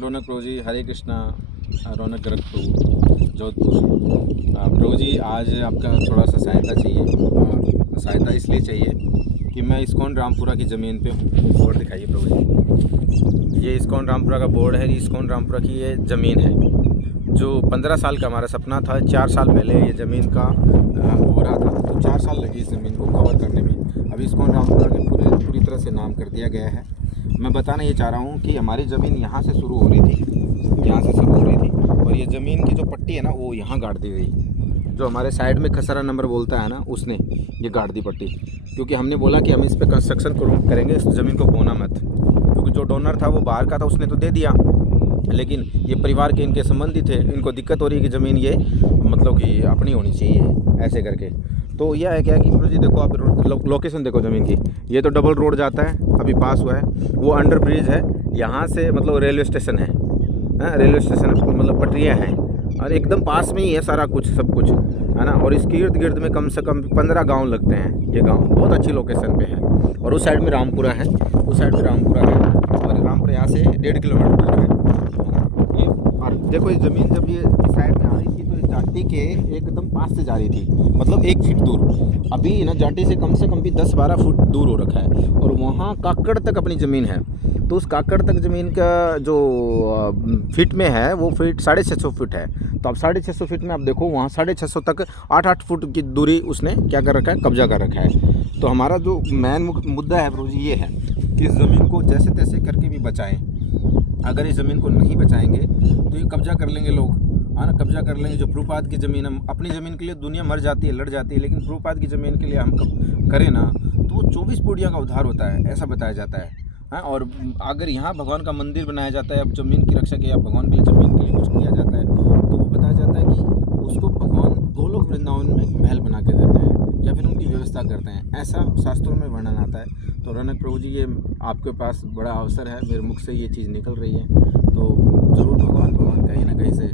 रौनक प्रभु जी, हरे कृष्णा। रौनक गर्ग प्रभु, जोधपुर। प्रभु जी, आज आपका थोड़ा सा सहायता चाहिए, और सहायता इसलिए चाहिए कि मैं इस्कॉन रामपुरा की ज़मीन पे हूँ। बोर्ड दिखाइए प्रभु जी, ये इस्कॉन रामपुरा का बोर्ड है। इस्कॉन रामपुरा की ये ज़मीन है जो 15 साल का हमारा सपना था। 4 साल पहले ये ज़मीन का हो रहा था, तो 4 साल लगे इस ज़मीन को कवर करने में। अभी इस्कॉन रामपुरा के पूरी तरह से नाम कर दिया गया है। मैं बताना ये चाह रहा हूँ कि हमारी ज़मीन यहाँ से शुरू हो रही थी, यहाँ से शुरू हो रही थी, और ये ज़मीन की जो पट्टी है ना, वो यहाँ गाड़ दी गई। जो हमारे साइड में खसरा नंबर बोलता है ना, उसने ये गाड़ दी पट्टी, क्योंकि हमने बोला कि हम इस पर कंस्ट्रक्शन करेंगे, इस ज़मीन को बोना मत। क्योंकि जो डोनर था वो बाहर का था, उसने तो दे दिया, लेकिन ये परिवार के इनके संबंधी थे, इनको दिक्कत हो रही है कि ज़मीन ये मतलब कि अपनी होनी चाहिए ऐसे करके। तो यह है क्या कि जी देखो, आप लोकेशन देखो ज़मीन की। ये तो डबल रोड जाता है, अभी पास हुआ है। वो अंडर ब्रिज है, यहाँ से मतलब रेलवे स्टेशन है, रेलवे स्टेशन मतलब पटरियाँ हैं, और एकदम पास में ही है सारा कुछ, सब कुछ है ना। और इसके इर्द गिर्द में कम से कम 15 गांव लगते हैं। ये गांव बहुत अच्छी लोकेशन पे है, और उस साइड में रामपुरा है, उस साइड में रामपुरा है, और रामपुरा यहाँ से 1.5 किलोमीटर दूर है। ये और देखो, ये ज़मीन जब ये इस साइड में आ रही थी तो इस जाटी के एकदम पास से जा रही थी, मतलब 1 फीट दूर। अभी ना जाटी से कम भी 10-12 फुट दूर हो रखा है, और वहाँ काकड़ तक अपनी ज़मीन है। तो उस काकड़ तक ज़मीन का जो फीट में है, वो फीट 650 फीट है। तो अब 650 फीट में आप देखो, वहाँ 650 तक 8-8 फुट की दूरी उसने क्या कर रखा है, कब्जा कर रखा है। तो हमारा जो मेन मुद्दा है प्रभु जी, ये है कि इस ज़मीन को जैसे तैसे करके भी बचाएं। अगर इस ज़मीन को नहीं बचाएंगे तो ये कब्जा कर लेंगे लोग, है ना, कब्जा कर लेंगे। जो प्रभुपाद की ज़मीन, हम अपनी ज़मीन के लिए दुनिया मर जाती है, लड़ जाती है, लेकिन प्रभुपाद की ज़मीन के लिए हम करें ना, तो वो 24 पीढ़ियों का उद्धार होता है, ऐसा बताया जाता है। हाँ, और अगर यहाँ भगवान का मंदिर बनाया जाता है, अब ज़मीन की रक्षा के या भगवान के लिए ज़मीन के लिए कुछ किया जाता है, तो वो बताया जाता है कि उसको भगवान गोलोक वृंदावन में महल बना के देते हैं, या फिर उनकी व्यवस्था करते हैं, ऐसा शास्त्रों में वर्णन आता है। तो रौनक प्रभु जी, ये आपके पास बड़ा अवसर है, मेरे मुख से ये चीज़ निकल रही है, तो ज़रूर भगवान कहीं ना कहीं से